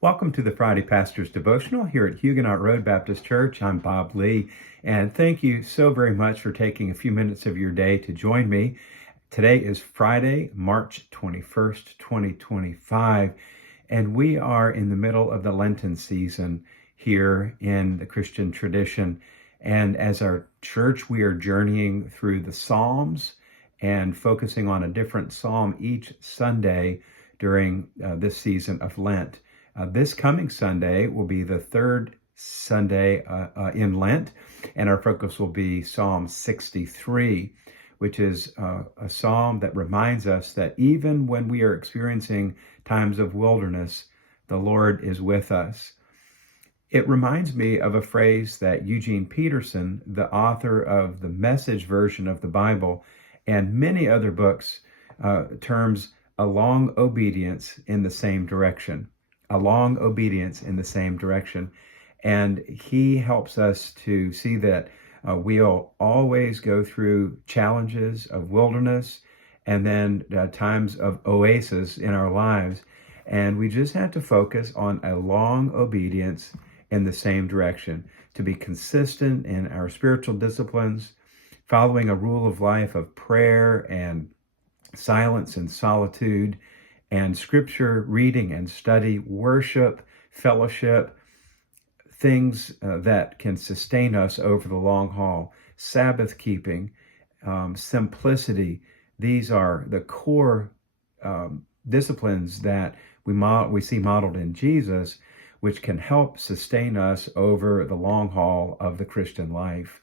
Welcome to the Friday Pastor's Devotional here at Huguenot Road Baptist Church. I'm Bob Lee, and thank you so very much for taking a few minutes of your day to join me. Today is Friday, March 21st, 2025, and we are in the middle of the Lenten season here in the Christian tradition. And as our church, we are journeying through the Psalms and focusing on a different psalm each Sunday during this season of Lent. This coming Sunday will be the third Sunday in Lent, and our focus will be Psalm 63, which is a psalm that reminds us that even when we are experiencing times of wilderness, the Lord is with us. It reminds me of a phrase that Eugene Peterson, the author of the Message version of the Bible and many other books, terms a long obedience in the same direction. A long obedience in the same direction. And he helps us to see that we'll always go through challenges of wilderness and then times of oasis in our lives. And we just have to focus on a long obedience in the same direction, to be consistent in our spiritual disciplines, following a rule of life of prayer and silence and solitude, and scripture reading and study, worship, fellowship, things that can sustain us over the long haul, Sabbath keeping, simplicity. These are the core disciplines that we see modeled in Jesus, which can help sustain us over the long haul of the Christian life.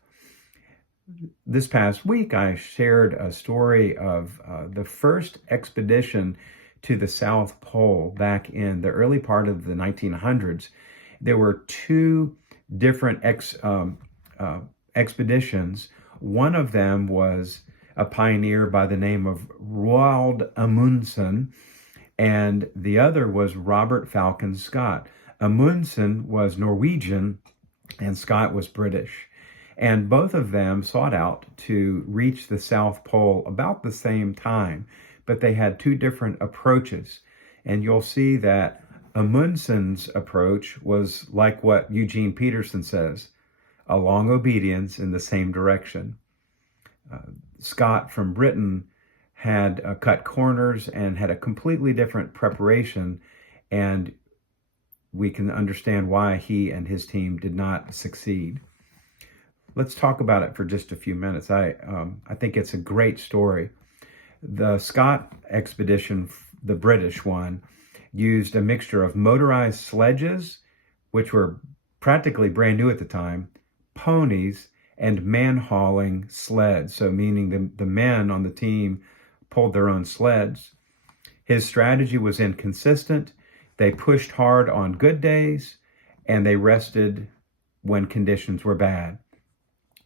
This past week, I shared a story of the first expedition to the South Pole back in the early part of the 1900s. There were two different expeditions. One of them was a pioneer by the name of Roald Amundsen, and the other was Robert Falcon Scott. Amundsen was Norwegian and Scott was British. And both of them sought out to reach the South Pole about the same time, but they had two different approaches. And you'll see that Amundsen's approach was like what Eugene Peterson says, a long obedience in the same direction. Scott from Britain had cut corners and had a completely different preparation, and we can understand why he and his team did not succeed. Let's talk about it for just a few minutes. I think it's a great story. The Scott expedition, the British one, used a mixture of motorized sledges, which were practically brand new at the time, ponies, and man-hauling sleds. So meaning the men on the team pulled their own sleds. His strategy was inconsistent. They pushed hard on good days, and they rested when conditions were bad.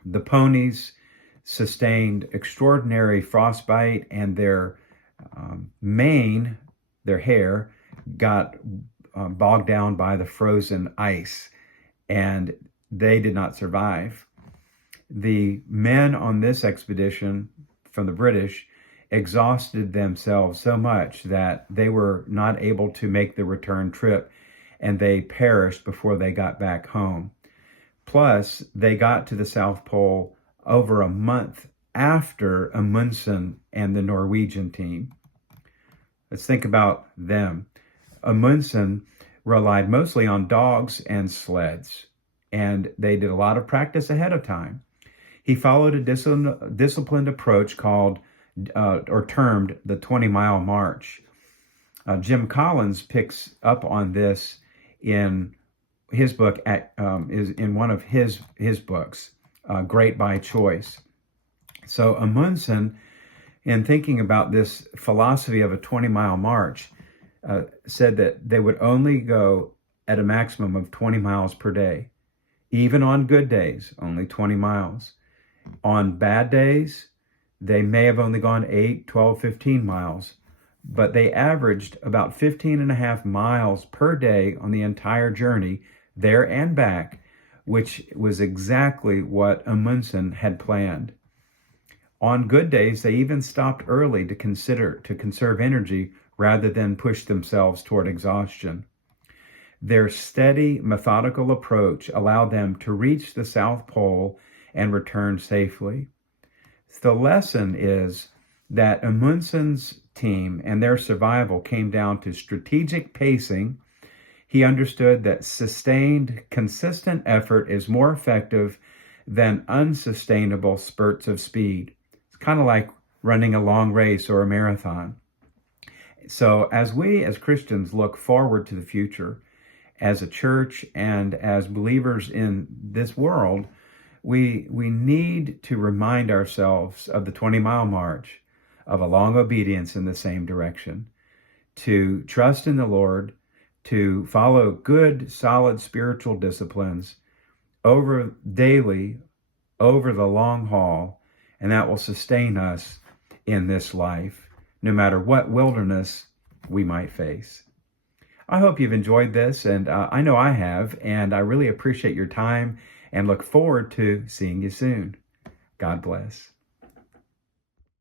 The ponies sustained extraordinary frostbite, and their mane, their hair, got bogged down by the frozen ice, and they did not survive. The men on this expedition from the British exhausted themselves so much that they were not able to make the return trip, and they perished before they got back home. Plus, they got to the South Pole over a month after Amundsen and the Norwegian team. Let's think about them. Amundsen relied mostly on dogs and sleds, and they did a lot of practice ahead of time. He followed a disciplined approach called or termed the 20-mile march. Jim Collins picks up on this in his book, is in one of his books, Great by Choice. So Amundsen, in thinking about this philosophy of a 20-mile march, said that they would only go at a maximum of 20 miles per day. Even on good days, only 20 miles. On bad days, they may have only gone 8, 12, 15 miles, but they averaged about 15 and a half miles per day on the entire journey, there and back, which was exactly what Amundsen had planned. On good days, they even stopped early to conserve energy rather than push themselves toward exhaustion. Their steady, methodical approach allowed them to reach the South Pole and return safely. The lesson is that Amundsen's team and their survival came down to strategic pacing. He understood that sustained, consistent effort is more effective than unsustainable spurts of speed. It's kind of like running a long race or a marathon. So as we as Christians look forward to the future, as a church and as believers in this world, we need to remind ourselves of the 20-mile march of a long obedience in the same direction, to trust in the Lord, to follow good, solid spiritual disciplines over daily, over the long haul, and that will sustain us in this life, no matter what wilderness we might face. I hope you've enjoyed this, and I know I have, and I really appreciate your time and look forward to seeing you soon. God bless.